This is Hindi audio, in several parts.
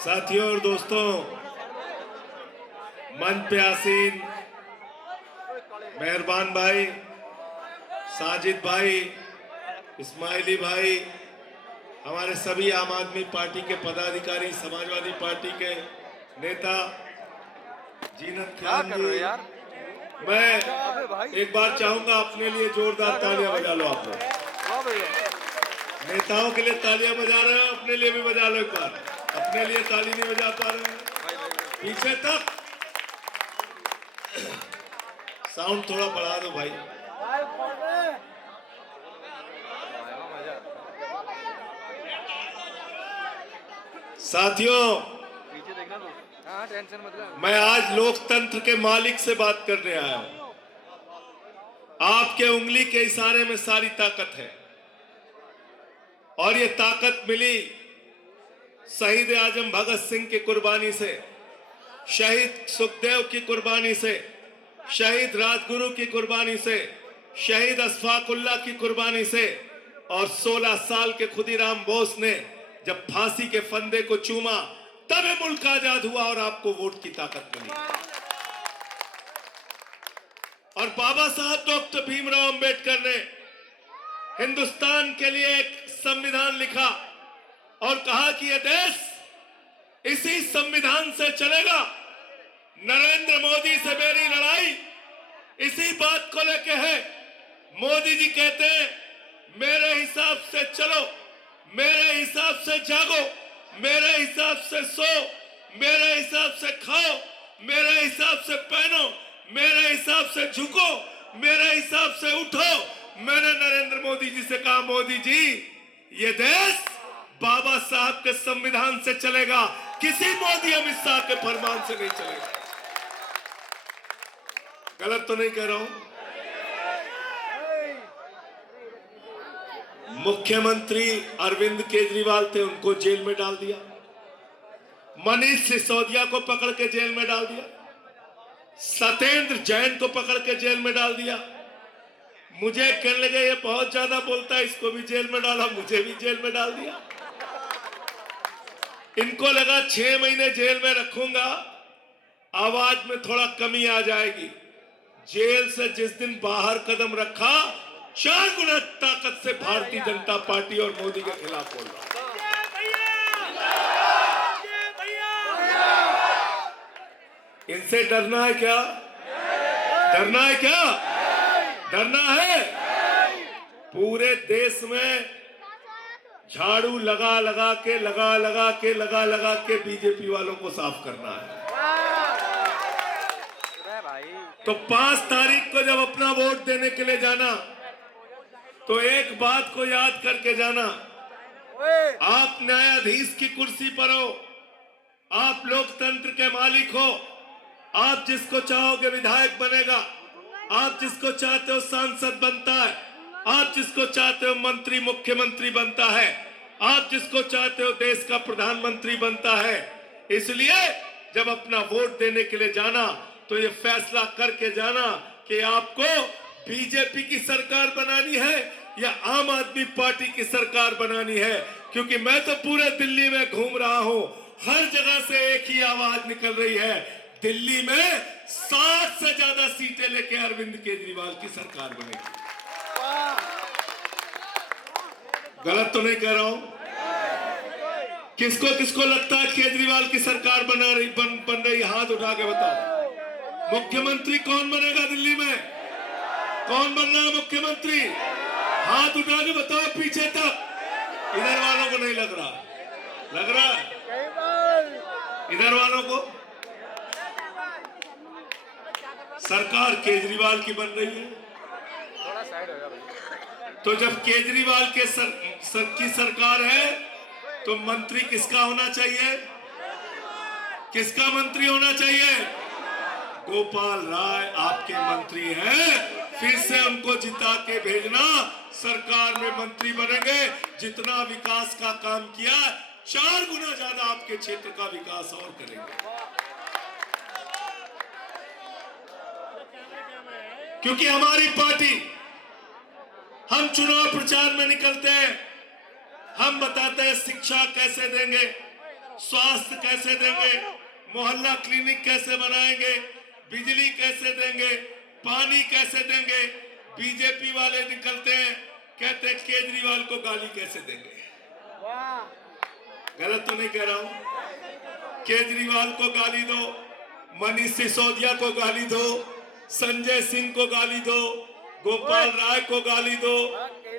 साथियों और दोस्तों, मंच पे आसीन मेहरबान भाई, साजिद भाई, इस्माइली भाई, हमारे सभी आम आदमी पार्टी के पदाधिकारी, समाजवादी पार्टी के नेता, जीनत खान जी, मैं एक बार चाहूंगा अपने लिए जोरदार तालियां बजा लो आप लोग। नेताओं के लिए तालियां बजा रहे हो, अपने लिए भी बजा लो एक बार। अपने लिए ताली नहीं बजा पा रहे हैं, पीछे तक साउंड थोड़ा बढ़ा दो भाई। साथियों, मैं आज लोकतंत्र के मालिक से बात करने आया हूं। आपके उंगली के इशारे में सारी ताकत है और ये ताकत मिली शहीद आजम भगत सिंह की कुर्बानी से, शहीद सुखदेव की कुर्बानी से, शहीद राजगुरु की कुर्बानी से, शहीद अशफाकुल्लाह की कुर्बानी से, और 16 साल के खुदीराम बोस ने जब फांसी के फंदे को चूमा तब ये मुल्क आजाद हुआ और आपको वोट की ताकत मिली। और बाबा साहब डॉक्टर भीमराव अंबेडकर ने हिंदुस्तान के लिए एक संविधान लिखा और कहा कि यह देश इसी संविधान से चलेगा। नरेंद्र मोदी से मेरी लड़ाई इसी बात को लेके है। मोदी जी कहते हैं मेरे हिसाब से चलो, मेरे हिसाब से जागो, मेरे हिसाब से सो, मेरे हिसाब से खाओ, मेरे हिसाब से पहनो, मेरे हिसाब से झुको, मेरे हिसाब से उठो। मैंने नरेंद्र मोदी जी से कहा, मोदी जी ये देश बाबा साहब के संविधान से चलेगा, किसी मोदी अमित शाह के फरमान से नहीं चलेगा। गलत तो नहीं कह रहा हूं? मुख्यमंत्री अरविंद केजरीवाल थे, उनको जेल में डाल दिया। मनीष सिसोदिया को पकड़ के जेल में डाल दिया। सत्येंद्र जैन को पकड़ के जेल में डाल दिया। मुझे कहने लगे ये बहुत ज्यादा बोलता है, इसको भी जेल में डाला, मुझे भी जेल में डाल दिया। इनको लगा 6 महीने जेल में रखूंगा, आवाज में थोड़ा कमी आ जाएगी। जेल से जिस दिन बाहर कदम रखा, 4 गुना ताकत से भारतीय जनता पार्टी और मोदी के खिलाफ बोल रहा। इनसे डरना है क्या? डरना है क्या? डरना है? पूरे देश में झाड़ू लगा लगा के बीजेपी वालों को साफ करना है। तो 5 तारीख को जब अपना वोट देने के लिए जाना, तो एक बात को याद करके जाना, आप न्यायाधीश की कुर्सी पर हो, आप लोकतंत्र के मालिक हो। आप जिसको चाहोगे विधायक बनेगा, आप जिसको चाहते हो सांसद बनता है, आप जिसको चाहते हो मंत्री मुख्यमंत्री बनता है, आप जिसको चाहते हो देश का प्रधानमंत्री बनता है। इसलिए जब अपना वोट देने के लिए जाना, तो ये फैसला करके जाना कि आपको बीजेपी की सरकार बनानी है या आम आदमी पार्टी की सरकार बनानी है। क्योंकि मैं तो पूरे दिल्ली में घूम रहा हूं, हर जगह से एक ही आवाज निकल रही है, दिल्ली में 60 से ज्यादा सीटें लेके अरविंद केजरीवाल की सरकार बनेगी। गलत तो नहीं कह रहा हूं? किसको किसको लगता है केजरीवाल की सरकार बन रही? हाथ उठा के बताओ। मुख्यमंत्री कौन बनेगा दिल्ली में? कौन बन रहा है मुख्यमंत्री? हाथ उठा के बताओ पीछे तक। इधर वालों को नहीं लग रहा? लग रहा है इधर वालों को? सरकार केजरीवाल की बन रही है। थोड़ा साइड हो जा भाई। तो जब केजरीवाल के की सरकार है, तो मंत्री किसका होना चाहिए? किसका मंत्री होना चाहिए? गोपाल राय आपके मंत्री हैं। फिर से उनको जिता के भेजना, सरकार में मंत्री बनेंगे। जितना विकास का काम किया, 4 गुना ज्यादा आपके क्षेत्र का विकास और करेंगे। क्योंकि हमारी पार्टी, हम चुनाव प्रचार में निकलते हैं, हम बताते हैं शिक्षा कैसे देंगे, स्वास्थ्य कैसे देंगे, मोहल्ला क्लिनिक कैसे बनाएंगे, बिजली कैसे देंगे, पानी कैसे देंगे। बीजेपी वाले निकलते हैं, कहते हैं केजरीवाल को गाली कैसे देंगे। गलत तो नहीं कह रहा हूं? केजरीवाल को गाली दो, मनीष सिसोदिया को गाली दो, संजय सिंह को गाली दो, गोपाल राय को गाली दो,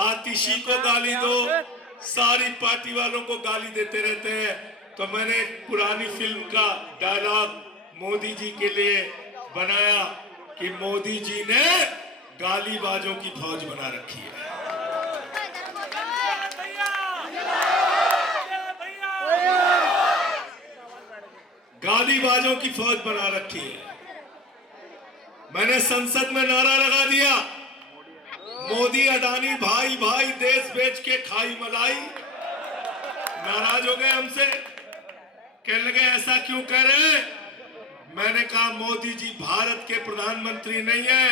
आतिशी को गाली दो, सारी पार्टी वालों को गाली देते रहते हैं। तो मैंने एक पुरानी फिल्म का डायलॉग मोदी जी के लिए बनाया कि मोदी जी ने गालीबाजों की फौज बना रखी है। गालीबाजों की फौज बना रखी है। मैंने संसद में नारा लगा दिया, मोदी अडानी भाई भाई देश बेच के खाई मलाई। नाराज हो गए हमसे, कहने लगे ऐसा क्यों कह रहे हैं। मैंने कहा मोदी जी भारत के प्रधानमंत्री नहीं है,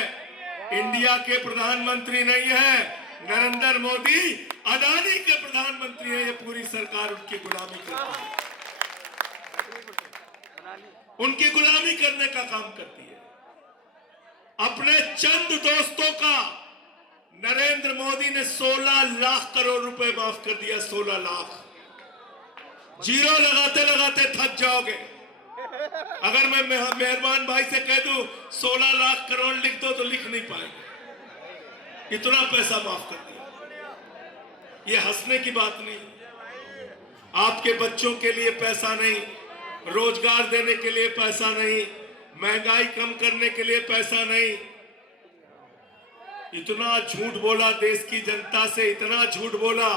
इंडिया के प्रधानमंत्री नहीं है, नरेंद्र मोदी अडानी के प्रधानमंत्री है। ये पूरी सरकार उनकी गुलामी करती है, उनकी गुलामी करने का काम करती है। अपने चंद दोस्तों का नरेंद्र मोदी ने 16 लाख करोड़ रुपए माफ कर दिया। 16 लाख जीरो लगाते लगाते थक जाओगे। अगर मैं मेहरबान भाई से कह दूं 16 लाख करोड़ लिख दो तो लिख नहीं पाएंगे, इतना पैसा माफ कर दिया। ये हंसने की बात नहीं, आपके बच्चों के लिए पैसा नहीं, रोजगार देने के लिए पैसा नहीं, महंगाई कम करने के लिए पैसा नहीं। इतना झूठ बोला देश की जनता से, इतना झूठ बोला।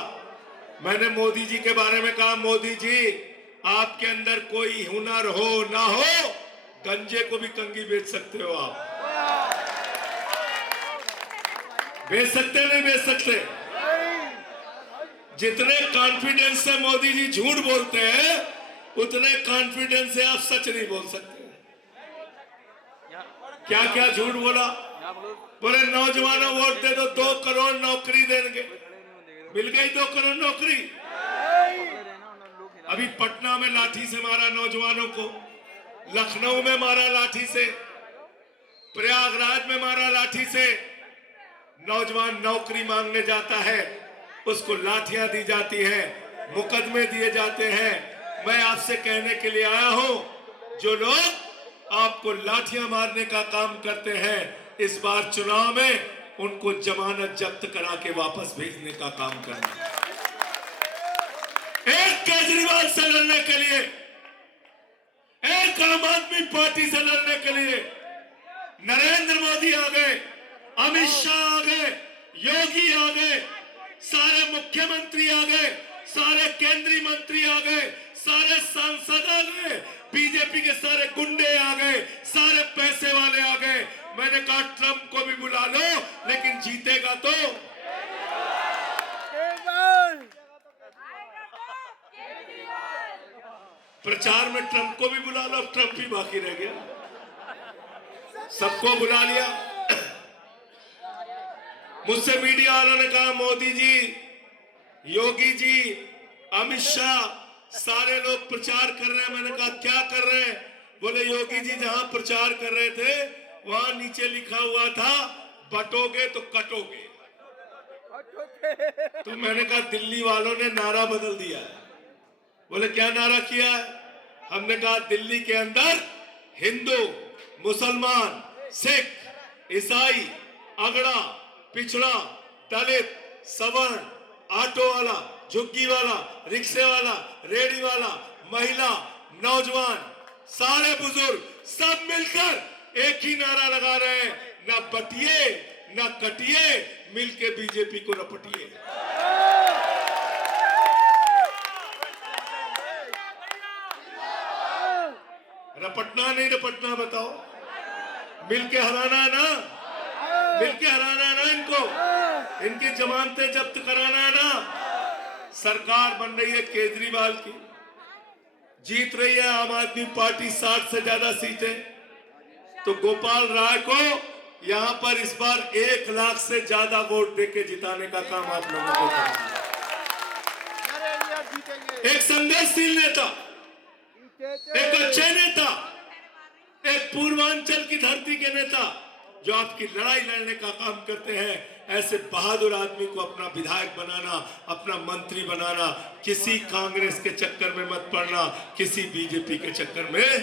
मैंने मोदी जी के बारे में कहा, मोदी जी आपके अंदर कोई हुनर हो ना हो, गंजे को भी कंगी बेच सकते हो आप। बेच सकते नहीं बेच सकते। जितने कॉन्फिडेंस से मोदी जी झूठ बोलते हैं, उतने कॉन्फिडेंस से आप सच नहीं बोल सकते। क्या क्या झूठ बोला। बोले नौजवानों वोट दे दो, 2 करोड़ नौकरी देंगे। मिल गई 2 करोड़ नौकरी। अभी पटना में लाठी से मारा नौजवानों को, लखनऊ में मारा लाठी से, प्रयागराज में मारा लाठी से। नौजवान नौकरी मांगने जाता है, उसको लाठियां दी जाती है, मुकदमे दिए जाते हैं। मैं आपसे कहने के लिए आया हूं, जो लोग आपको लाठियां मारने का काम करते हैं, इस बार चुनाव में उनको जमानत जब्त करा के वापस भेजने का काम करना। एक केजरीवाल से लड़ने के लिए, एक आम आदमी पार्टी से लड़ने के लिए नरेंद्र मोदी आ गए, अमित शाह आ गए, योगी आ गए, सारे मुख्यमंत्री आ गए, सारे केंद्रीय मंत्री आ गए, सारे सांसद आ गए, बीजेपी के सारे गुंडे आ गए, सारे पैसे वाले आ गए। मैंने कहा ट्रंप को भी बुला लो, लेकिन जीतेगा तो। प्रचार में ट्रंप को भी बुला लो, ट्रंप ही बाकी रह गया। सबको बुला लिया। मुझसे मीडिया वालों ने कहा मोदी जी, योगी जी, अमित शाह, सारे लोग प्रचार कर रहे हैं। मैंने कहा क्या कर रहे हैं। बोले योगी जी जहां प्रचार कर रहे थे वहां नीचे लिखा हुआ था बटोगे तो कटोगे। तो मैंने कहा दिल्ली वालों ने नारा बदल दिया है। बोले क्या नारा किया है। हमने कहा दिल्ली के अंदर हिंदू, मुसलमान, सिख, ईसाई, अगड़ा, पिछड़ा, दलित, सवर्ण, ऑटो वाला, झुग्गी वाला, रिक्शे वाला, रेडी वाला, महिला, नौजवान, सारे बुजुर्ग सब मिलकर एक ही नारा लगा रहे हैं, ना बटिए ना कटिए, मिलके बीजेपी को रपटिए। रपटना नहीं रपटना बताओ। मिलके हराना है ना, मिलके हराना है ना इनको, इनकी जमानतें जब्त कराना है ना। सरकार बन रही है केजरीवाल की, जीत रही है आम आदमी पार्टी 60 से ज्यादा सीटें। तो गोपाल राय को यहां पर इस बार 1 लाख से ज्यादा वोट देके जिताने का काम आप लोगों को करना है। एक संघर्षशील नेता, एक अच्छे नेता, एक पूर्वांचल की धरती के नेता जो आपकी लड़ाई लड़ने का काम करते हैं, ऐसे बहादुर आदमी को अपना विधायक बनाना, अपना मंत्री बनाना, किसी कांग्रेस के चक्कर में मत पड़ना, किसी बीजेपी के चक्कर में।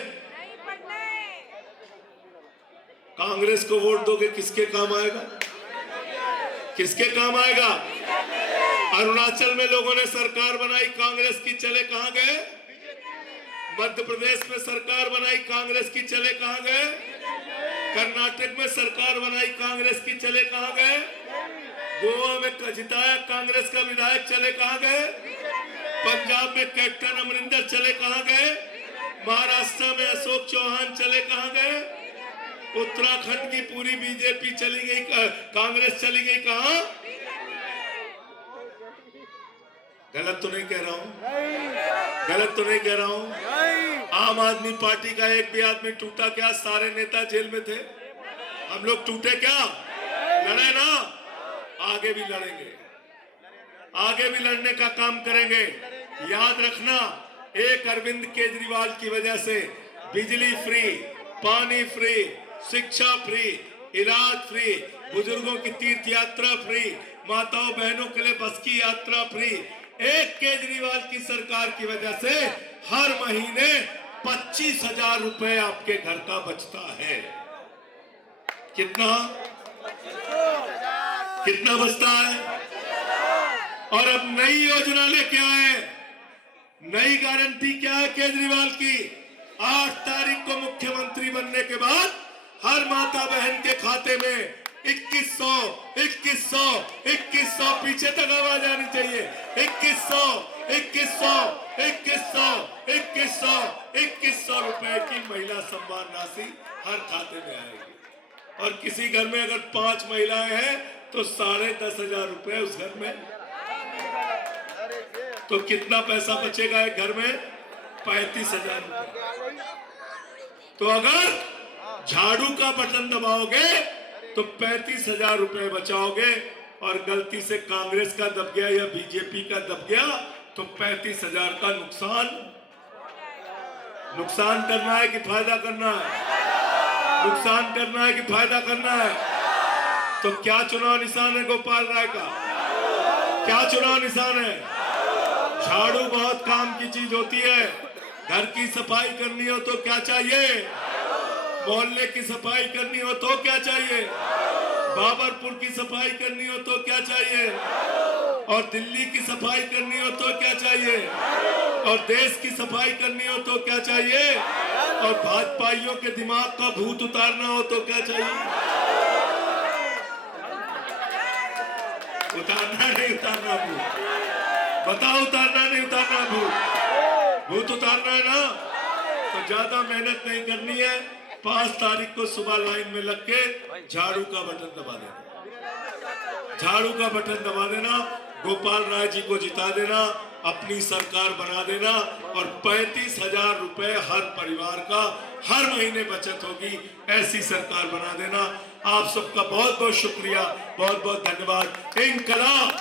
कांग्रेस को वोट दोगे किसके काम आएगा? किसके काम आएगा? अरुणाचल में लोगों ने सरकार बनाई कांग्रेस की, चले कहां गए? मध्य प्रदेश में सरकार बनाई कांग्रेस की, चले कहां गए? कर्नाटक में सरकार बनाई कांग्रेस की, चले कहां गए? गोवा में जिताया कांग्रेस का विधायक, चले कहां गए? पंजाब में कैप्टन अमरिंदर, चले कहां गए? महाराष्ट्र में अशोक चौहान, चले कहां गए? उत्तराखंड की पूरी बीजेपी चली गई, कांग्रेस चली गई कहां? गलत तो नहीं कह रहा हूं? गलत तो नहीं कह रहा हूं? आम आदमी पार्टी का एक भी आदमी टूटा क्या? सारे नेता जेल में थे। हम लोग टूटे क्या? लड़े ना, आगे भी लड़ेंगे, आगे भी लड़ने का काम करेंगे। याद रखना, एक अरविंद केजरीवाल की वजह से बिजली फ्री, पानी फ्री, शिक्षा फ्री, इलाज फ्री, बुजुर्गों की तीर्थ यात्रा फ्री, माताओं बहनों के लिए बस की यात्रा फ्री। एक केजरीवाल की सरकार की वजह से हर महीने 25,000 रुपए आपके घर का बचता है। कितना कितना बचता है? और अब नई योजना लेके आए, नई गारंटी क्या है केजरीवाल की? 8 तारीख को मुख्यमंत्री बनने के बाद हर माता बहन के खाते में 2100 पीछे तक आवाज आनी चाहिए। 2100 रुपए की महिला सम्मान राशि हर खाते में आएगी। और किसी घर में अगर 5 महिलाएं हैं तो 10,500 रुपए उस घर में। तो कितना पैसा बचेगा एक घर में? 35,000 रुपए। तो अगर झाड़ू का बटन दबाओगे तो 35,000 रुपए बचाओगे, और गलती से कांग्रेस का दब गया या बीजेपी का दब गया तो 35,000 का नुकसान करना है कि फायदा करना है? नुकसान करना है कि फायदा करना है? तो क्या चुनाव निशान है गोपाल राय का? क्या चुनाव निशान है? झाड़ू बहुत काम की चीज होती है। घर की सफाई करनी हो तो क्या चाहिए? मोहल्ले की सफाई करनी हो तो क्या चाहिए? बाबरपुर की सफाई करनी हो तो क्या चाहिए? और दिल्ली की सफाई करनी हो तो क्या चाहिए? और देश की सफाई करनी हो तो क्या चाहिए? और भाजपाइयों के दिमाग का भूत उतारना हो तो क्या चाहिए? उतारना नहीं उतारना भूत? बताओ, उतारना नहीं उतारना भूत? भूत उतारना है ना? तो ज्यादा मेहनत नहीं करनी है। 5 तारीख को सुबह लाइन में लग के झाड़ू का बटन दबा देना, झाड़ू का बटन दबा देना, गोपाल राय जी को जिता देना, अपनी सरकार बना देना, और 35,000 रुपए हर परिवार का हर महीने बचत होगी। ऐसी सरकार बना देना। आप सबका बहुत बहुत शुक्रिया, बहुत बहुत धन्यवाद। इंकलाब।